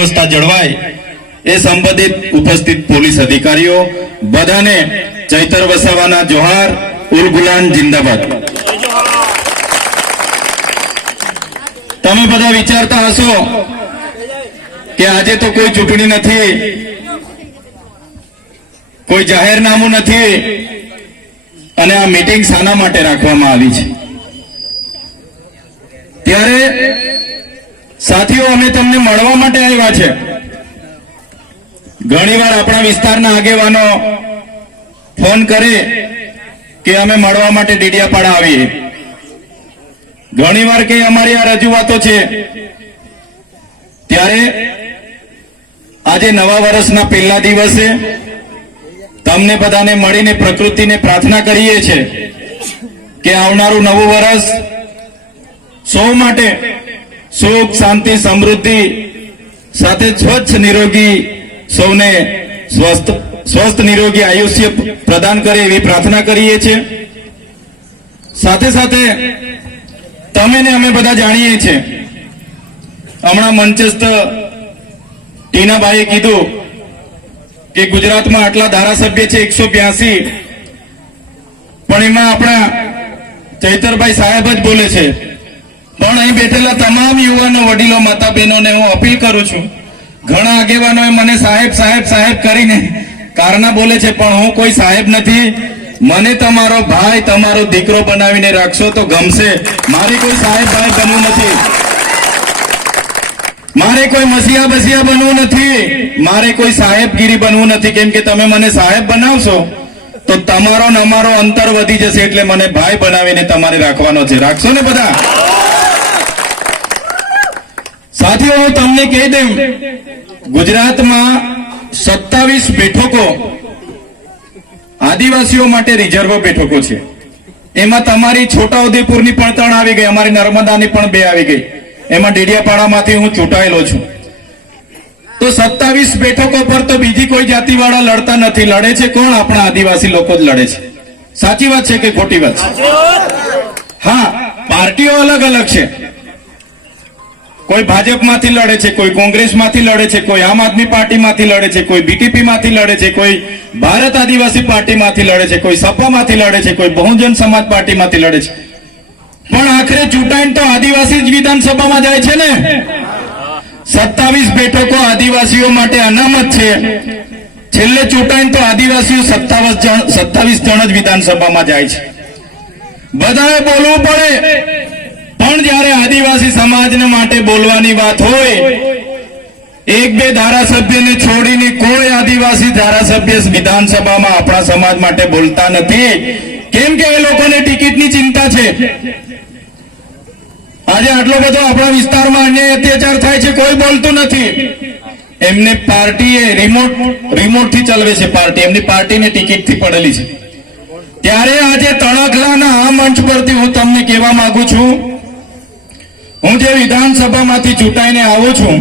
વ્યવસ્થા જળવાય એ સંબંધિત ઉપસ્થિત પોલીસ અધિકારીઓ બધાને ચૈતર વસાવાના જોહાર, ઉલ ગુલાન જિંદાબાદ। તમે બધા વિચારતા હશો કે આજે તો કોઈ ચૂંટણી નથી, કોઈ જાહેરનામું નથી અને આ મીટિંગ શાના માટે રાખવામાં આવી છે। ત્યારે સાથીઓ, અમે તમને મળવા માટે આવ્યા છે। ઘણીવાર આપણા વિસ્તારના આગેવાનો ફોન કરે કે અમે મળવા માટે ડેડિયાપાડા આવીએ, ઘણીવાર કે અમારી આ રજૂઆતો છે। ત્યારે આજે નવા વર્ષના પહેલા દિવસે તમને બધાને મળીને પ્રકૃતિને પ્રાર્થના કરીએ છીએ કે આવનારું નવું વર્ષ સૌ માટે સુખ, શાંતિ, સમૃદ્ધિ સાથે સ્વચ્છ નિરોગી, સૌને સ્વસ્થ નિરોગી આયુષ્ય પ્રદાન કરે એવી પ્રાર્થના કરીએ છીએ। સાથે સાથે તમે ને અમે બધા જાણીએ છીએ, હમણાં મંચસ્થ ટીનાબાઈએ કીધું કે ગુજરાતમાં આટલા ધારાસભ્ય છે 182, પણ એમાં આપણા ચૈતરભાઈ સાહેબ જ બોલે છે। પણ અહીં બેઠેલા તમામ યુવાનો, વડીલો, માતા બહેનોને હું અપીલ કરું છું, ઘણા આગેવાનોએ મને સાહેબ સાહેબ સાહેબ કરીને કારના બોલે છે, પણ હું કોઈ સાહેબ નથી। મને તમારો ભાઈ, તમારો દીકરો બનાવીને રાખશો તો ગમશે। મારે કોઈ સાહેબ ભાઈ બનવું નથી, મારે કોઈ મસીહા બસિયા બનવું નથી, મારે કોઈ સાહેબગીરી બનવું નથી। કેમ કે તમે મને સાહેબ બનાવશો તો તમારો ને અમારો અંતર વધી જશે, એટલે મને ભાઈ બનાવીને તમારે રાખવાનો છે। રાખશો ને બધા? સાથીઓ, હું તમને કહી દઉં, ગુજરાતમાં 27 બેઠકો આદિવાસીઓ માટે રિઝર્વ બેઠકો છે। એમાં તમારી છોટાઉદેપુરની પણ 3 આવી ગઈ, અમારી નર્મદાની પણ 2 આવી ગઈ, એમાં ડેડિયાપાડામાંથી હું ચૂંટાયેલો છું। તો 27 બેઠકો પર તો બીજી કોઈ જાતિવાળા લડતા નથી, લડે છે કોણ? આપણા આદિવાસી લોકો જ લડે છે। સાચી વાત છે કે ખોટી વાત છે? હા, પાર્ટીઓ અલગ અલગ છે, કોઈ ભાજપમાંથી લડે છે, કોઈ કોંગ્રેસમાંથી લડે છે, કોઈ આમ આદમી પાર્ટીમાંથી લડે છે, કોઈ બીટીપીમાંથી લડે છે, કોઈ ભારત આદિવાસી પાર્ટીમાંથી લડે છે, કોઈ સપામાંથી લડે છે, કોઈ બહુજન સમાજ પાર્ટીમાંથી લડે છે, પણ આખરે ચૂંટાઈને તો આદિવાસી જ વિધાનસભામાં જાય છે ને। 27 બેઠકો આદિવાસીઓ માટે અનામત છે, છેલ્લે ચૂંટાઈને તો આદિવાસીઓ 27 જણ જ વિધાનસભામાં જાય છે। બધાએ બોલવું પડે, પણ જ્યારે આદિવાસી સમાજને માટે બોલવાની વાત હોય, 1-2 ધારાસભ્યને છોડીને કોઈ આદિવાસી ધારાસભ્ય વિધાનસભામાં આપણા સમાજ માટે બોલતા નથી, કેમ કે એ લોકોને ટિકિટની ચિંતા છે। આજે આટલો બધો આપણા વિસ્તારમાં અન્યાય અત્યાચાર થાય છે, કોઈ બોલતું નથી। એમને પાર્ટીએ રિમોટથી ચલાવે છે, પાર્ટી એમની પાર્ટીની ટિકિટથી પડેલી છે। ત્યારે આજે તણખલાના આ મંચ પરથી હું તમને કહેવા માંગુ છું, હું જે વિધાનસભામાંથી ચૂંટાઈને આવું છું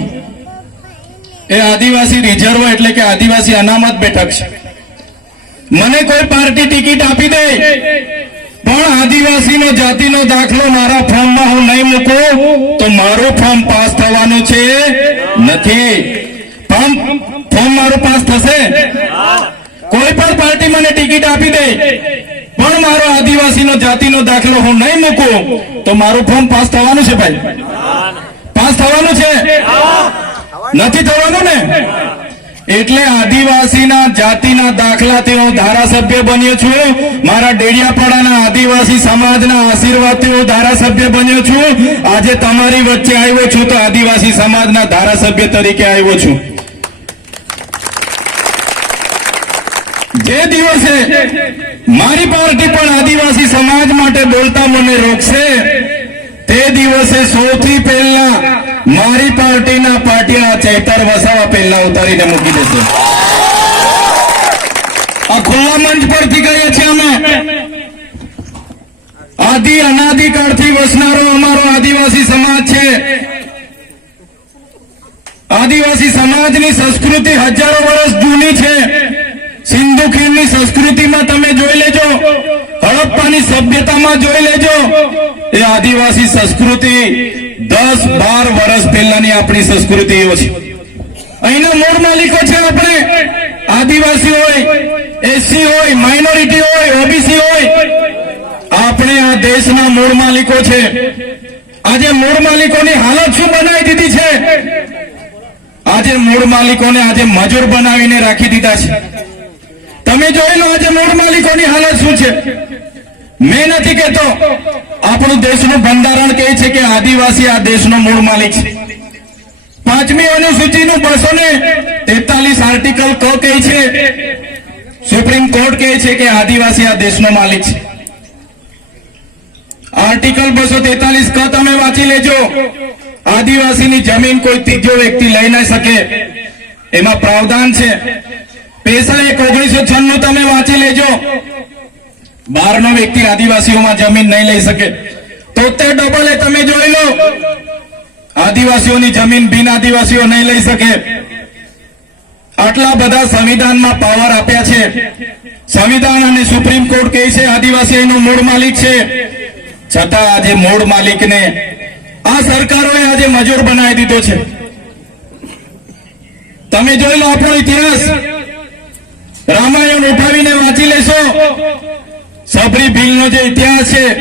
એ આદિવાસી રિઝર્વ એટલે કે આદિવાસી અનામત બેઠક છે। મને કોઈ પાર્ટી ટિકિટ આપી દે, પણ આદિવાસીનો જાતિનો દાખલો મારા ફોર્મમાં હું નહીં મૂકું તો મારું ફોર્મ પાસ થવાનું છે નથી। ફોર્મ મારું પાસ થશે? કોઈ પણ પાર્ટી મને ટિકિટ આપી દે, પણ મારો આદિવાસીનો જાતિનો દાખલો હું નહીં મૂકું તો મારું ફોર્મ પાસ થવાનું છે? ભાઈ, પાસ થવાનું છે? નથી થવાનું ને? એટલે આદિવાસીના જાતિના દાખલાથી હું ધારાસભ્ય બન્યો છું, મારા ડેડિયાપાડાના આદિવાસી સમાજના આશીર્વાદથી હું ધારાસભ્ય બન્યો છું। આજે તમારી વચ્ચે આવ્યો છું તો આદિવાસી સમાજના ધારાસભ્ય તરીકે આવ્યો છું। જે દિવસે મારી પાર્ટી પણ આદિવાસી સમાજ માટે બોલતા મને રોકશે, તે દિવસે સૌથી પહેલા મારી પાર્ટીના પાટિયા ચૈતર વસાવા પહેલા ઉતારીને મૂકી દેશે। આ ખુલ્લા મંચ પરથી કહીએ છીએ અમે। અનાદિકાળથી વસનારો અમારો આદિવાસી સમાજ છે। આદિવાસી સમાજની સંસ્કૃતિ હજારો વર્ષ જૂની છે। સિંધુ ખીણની સંસ્કૃતિમાં તમે જોઈ લેજો, હડપ્પાની સભ્યતામાં જોઈ લેજો, એ આદિવાસી સંસ્કૃતિ 10-12 વર્ષ પહેલાની આપણી સંસ્કૃતિઓ છે। અહીંના મૂળ માલિકો છે આપણે, આદિવાસી હોય, એસસી હોય, માઇનોરિટી હોય, ઓબીસી હોય, આપણે આ દેશના મૂળ માલિકો છે. આજે મૂળ માલિકોની હાલત શું બનાવી દીધી છે? આજે મૂળ માલિકોને આજે મજૂર બનાવીને રાખી દીધા છે. તમે જોઈ લો આજે મૂળ માલિકોની હાલત શું છે. મેં નથી કહેતો, આપણું દેશનું બંધારણ કહે છે કે આદિવાસી આ દેશનો મૂળ માલિક છે. 5મી અનુસૂચિનું 243 આર્ટિકલ ક કહે છે, સુપ્રીમ કોર્ટ કહે છે કે આદિવાસી આ દેશનો માલિક છે. આર્ટિકલ 243 ક તમે વાંચી લેજો. આદિવાસીની જમીન કોઈ ત્રીજો વ્યક્તિ લઈ ન શકે, એમાં પ્રાવધાન છે. પેશા 1996 તમે વાંચી લેજો. 12નો વ્યક્તિ આદિવાસીઓમાં જમીન નહીં લઈ શકે. 73 તમે જોઈ લો, આદિવાસીઓની જમીન બિન આદિવાસીઓ નહીં લઈ શકે. આટલા બધા સંવિધાનમાં પાવર આપ્યા છે. સંવિધાન અને સુપ્રીમ કોર્ટ કહે છે આદિવાસી એનો મૂળ માલિક છે. છતાં આજે મૂળ માલિકને આ સરકારોએ આજે મજૂર બનાવી દીધો છે. તમે જોઈ લો આપણો ઇતિહાસ, રામાયણ ઉઠાવીને વાંચી લેશો. સબરી ભીલનો જે ઇતિહાસ છે,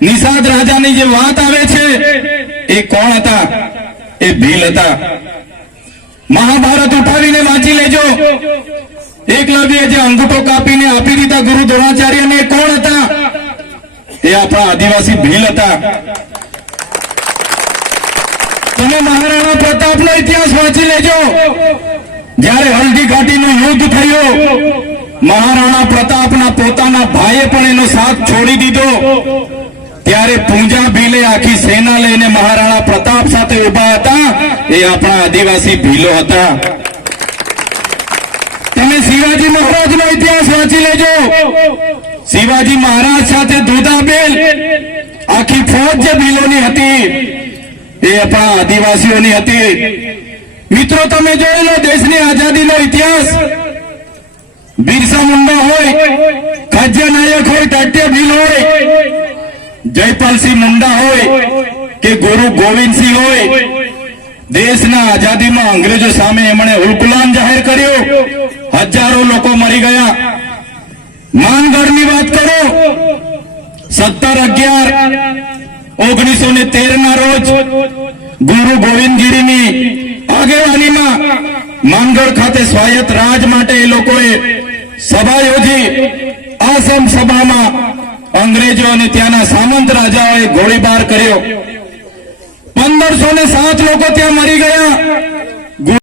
નિષાદ રાજાની જે વાત આવે છે, એ કોણ હતા? એ ભીલ હતા. મહાભારત ઉઠાવીને વાંચી લેજો. એકલવ્ય જે અંગૂઠો કાપીને આપી દીધા ગુરુ દ્રોણાચાર્યને, એ કોણ હતા? એ આપણા આદિવાસી ભીલ હતા. તમે મહારાણા પ્રતાપનો ઇતિહાસ વાંચી લેજો. જ્યારે હલ્દી ઘાટીનું યુદ્ધ થયું, મહારાણા પ્રતાપના પોતાના ભાઈએ પણ એનો સાથ છોડી દીધો. ત્યારે પૂંજા ભીલે આખી સેના લઈને મહારાણા પ્રતાપ સાથે ઉભા હતા. એ આપણા આદિવાસી ભીલો હતા. તમે શિવાજી મહારાજનો ઇતિહાસ વાંચી લેજો. શિવાજી મહારાજ સાથે દુધાબેલ આખી ફોજ જે ભીલોની હતી, એ આપણા આદિવાસીઓની હતી. મિત્રો તમે જોઈ લો દેશની આઝાદીનો ઇતિહાસ. બિરસા મુંડા હોય, ખાજ્ય નાયક હોય, ટાટ્ય ભીલ હોય, જયપાલસિંહ મુંડા હોય કે ગુરુ ગોવિંદસિંહ હોય, દેશના આઝાદીમાં અંગ્રેજો સામે એમણે ઉલગુલાન જાહેર કર્યો. હજારો લોકો મરી ગયા. માનગઢની વાત કરો, 17/11/1913 ના રોજ ગુરુ ગોવિંદગીરીની આગેવાનીમાં માનગઢ ખાતે સ્વાયત્ત રાજ માટે એ લોકોએ સભા યોજી. આ સભામાં અંગ્રેજો અને ત્યાંના સામંત રાજાઓએ ગોળીબાર કર્યો. 1507 લોકો ત્યાં મરી ગયા.